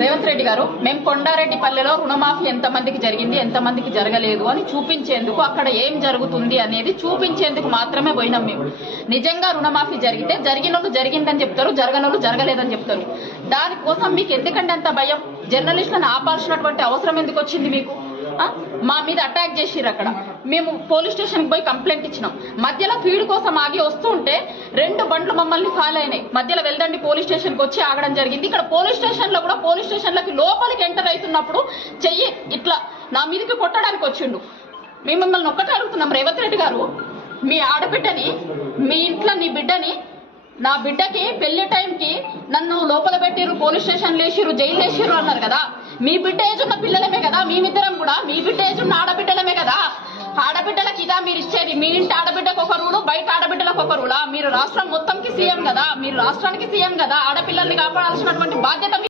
రేవంత్ రెడ్డి గారు, మేము కొండారెడ్డిపల్లెలో రుణమాఫీ ఎంతమందికి జరిగింది, ఎంతమందికి జరగలేదు అని చూపించేందుకు, అక్కడ ఏం జరుగుతుంది అనేది చూపించేందుకు మాత్రమే పోయినాం మేము. నిజంగా రుణమాఫీ జరిగితే జరిగినోళ్ళు జరిగిందని చెప్తారు, జరగనోళ్ళు జరగలేదని చెప్తారు. దానికోసం మీకు ఎందుకంటే అంత భయం? జర్నలిస్టులను ఆపాల్సినటువంటి అవసరం ఎందుకు వచ్చింది మీకు? మా మీద అటాక్ చేసిర్రు. అక్కడ మేము పోలీస్ స్టేషన్కి పోయి కంప్లైంట్ ఇచ్చినాం. మధ్యలో ఫీడ్ కోసం ఆగి వస్తుంటే 2 బండ్లు మమ్మల్ని ఫాలో అయినాయి. మధ్యలో వెళ్దండి పోలీస్ స్టేషన్కి వచ్చి ఆగడం జరిగింది. ఇక్కడ పోలీస్ స్టేషన్లో కూడా పోలీస్ స్టేషన్లకి లోపలికి ఎంటర్ అవుతున్నప్పుడు చెయ్యి ఇట్లా నా మీదకి కొట్టడానికి వచ్చిండు. మేము మిమ్మల్ని ఒక్కటే అడుగుతున్నాం, రేవంత్ రెడ్డి గారు, మీ ఆడబిడ్డని, మీ ఇంట్లో నీ బిడ్డని, నా బిడ్డకి పెళ్లి టైంకి నన్ను లోపల పెట్టిరు, పోలీస్ స్టేషన్ లేచిరు, జైలు లేచిరు అన్నారు కదా. మీ బిడ్డ ఏజ్ ఉన్న పిల్లలమే కదా, మేమిద్దరం కూడా మీ బిడ్డ ఏజ్ ఉన్న ఆడబిడ్డలమే కదా. ఆడబిడ్డలకు ఇదా మీరు ఇచ్చేది? మీ ఇంటి ఆడబిడ్డకు ఒక రూలు, బయట ఆడబిడ్డలకు ఒక రూలా? మీరు రాష్ట్రం మొత్తంకి సీఎం కదా, మీరు రాష్ట్రానికి సీఎం కదా. ఆడపిల్లల్ని కాపాడాల్సినటువంటి బాధ్యత